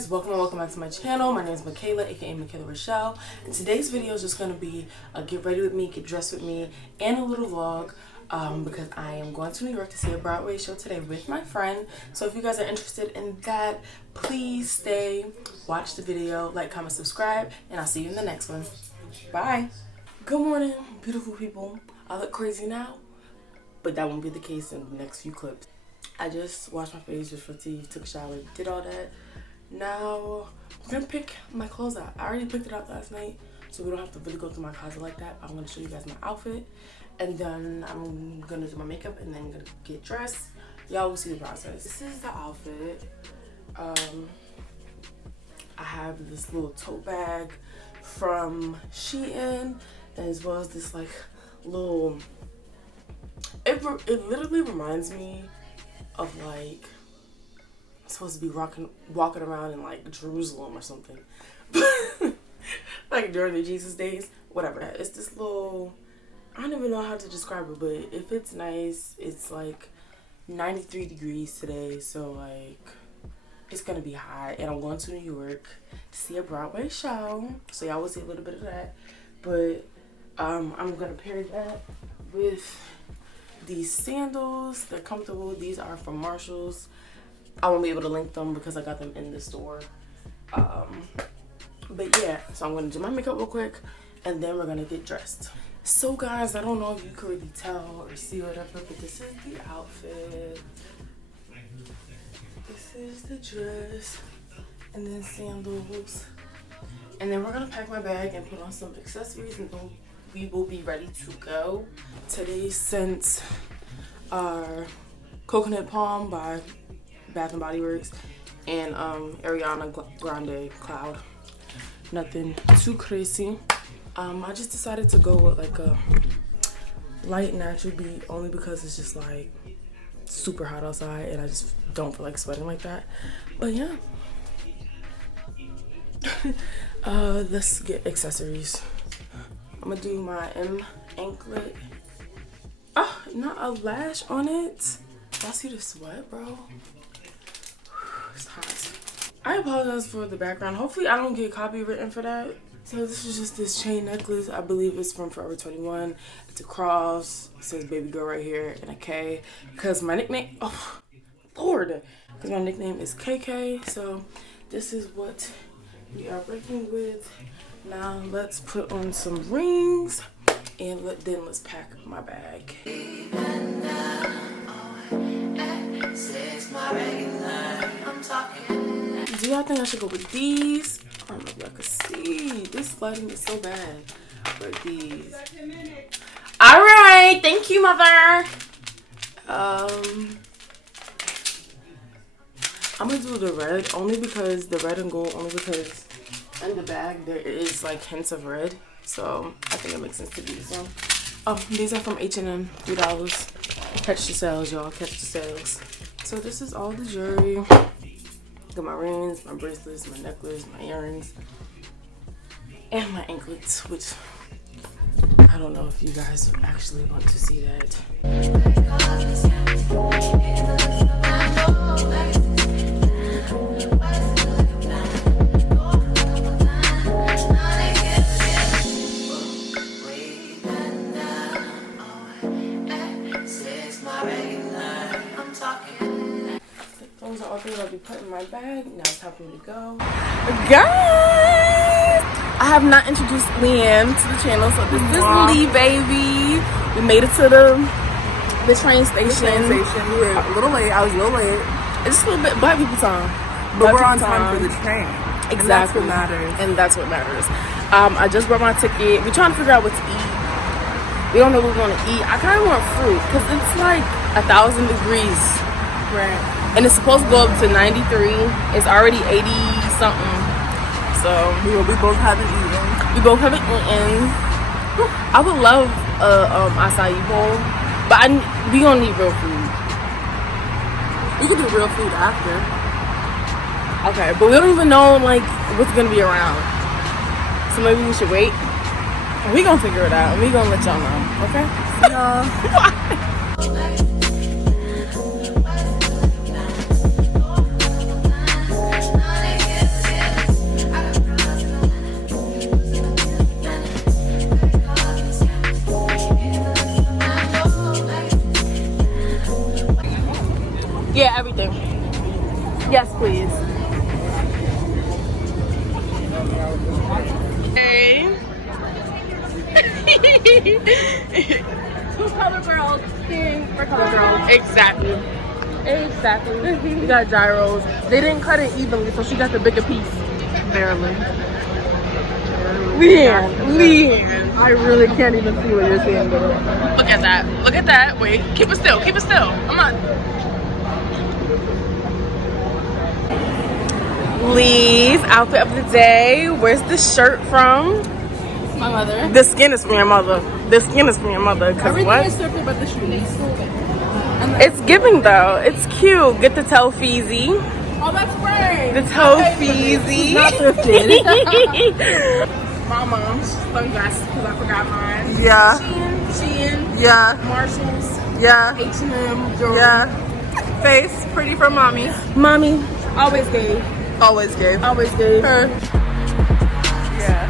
guys, welcome back to my channel. My name is Mikaylah, aka MikaylahRachelle, and today's video is just going to be a get ready with me, get dressed with me, and a little vlog because I am going to New York to see a Broadway show today with my friend. So if you guys are interested in that, please stay, watch the video, like, comment, subscribe, and I'll see you in the next one. Bye. Good morning, beautiful people. I look crazy now, but that won't be the case in the next few clips. I just washed my face, just for tea, took a shower, did all that. Now I'm gonna pick my clothes out. I already picked it out last night, so we don't have to really go through my closet like that. I'm gonna show you guys my outfit, and then I'm gonna do my makeup, and then I'm gonna get dressed. Y'all will see the process. This is the outfit. I have this little tote bag from Shein, as well as this like little. It literally reminds me of like I'm supposed to be walking around in like Jerusalem or something. Like during the Jesus days, whatever. It's this little, I don't even know how to describe it, but if it's nice, it's like 93 degrees today, so like it's gonna be hot, and I'm going to New York to see a Broadway show, so y'all will see a little bit of that. But I'm gonna pair that with these sandals. They're comfortable. These are from Marshall's. I won't be able to link them because I got them in the store. But yeah, so I'm gonna do my makeup real quick, and then we're gonna get dressed. So guys, I don't know if you could really tell or see whatever, but this is the outfit. This is the dress, and then sandals. And then we're gonna pack my bag and put on some accessories, and then we will be ready to go. Today's scents are Coconut Palm by Bath & Body Works and Ariana Grande Cloud. Nothing too crazy. I just decided to go with like a light natural beat only because it's just like super hot outside and I just don't feel like sweating like that. But yeah. Let's get accessories. I'm gonna do my M anklet. Oh, not a lash on it. Y'all see the sweat, bro? It's hot. I apologize for the background. Hopefully I don't get copywritten for that. So this is just this chain necklace. I believe it's from Forever 21. It's a cross. It says baby girl right here and a K. Because my nickname, oh Lord. Because my nickname is KK. So this is what we are working with. Now let's put on some rings, and then let's pack my bag. Do y'all think I should go with these? I don't know if y'all can see. This lighting is so bad. But these. Alright, thank you, mother. I'm gonna do the red only because the red and gold only because in the bag there is like hints of red, so I think it makes sense to do this one. Oh, these are from H&M, $3. Catch the sales, y'all, catch the sales. So this is all the jewelry. Got my rings, my bracelets, my necklace, my earrings, and my anklets, which I don't know if you guys actually want to see that. Those are all things I'll be putting in my bag. Now it's time for me to go. Guys! I have not introduced Liam to the channel, so this is Lee, baby. We made it to the train station. We were a little late. I was a little late. It's just a little bit black people time. But we're on time for the train. Exactly. And that's what matters. And that's what matters. I just bought my ticket. We're trying to figure out what to eat. We don't know what we want to eat. I kind of want fruit because it's like 1,000 degrees. Right. And it's supposed to go up to 93. It's already 80 something. So we both haven't eaten. We both haven't eaten. I would love acai bowl, but we gonna need real food. We could do real food after. Okay, but we don't even know like what's gonna be around. So maybe we should wait. We gonna figure it out and we gonna let y'all know. Okay? See y'all. Hey. Two color girls, king for color girls. Exactly. We got gyros. They didn't cut it evenly, so she got the bigger piece. Barely. Leanne. I really can't even see what you're seeing, girl. Look at that. Look at that. Wait. Keep it still. Keep it still. Come on. Lee's outfit of the day. Where's the shirt from? My mother. The skin is from your mother. The skin is from your mother. Everything what? is thrifted but the shoes. It's giving though. It's cute. Get the toe feezy. Oh, that's right. The toe feezy. Not thrifted. My mom's sunglasses because I forgot mine. Yeah. Shein. Yeah. Marshalls. Yeah. H&M. Jewelry. Yeah. Face pretty for mommy. Mommy. Always gave. Always gave. Always gave. Her. Yeah.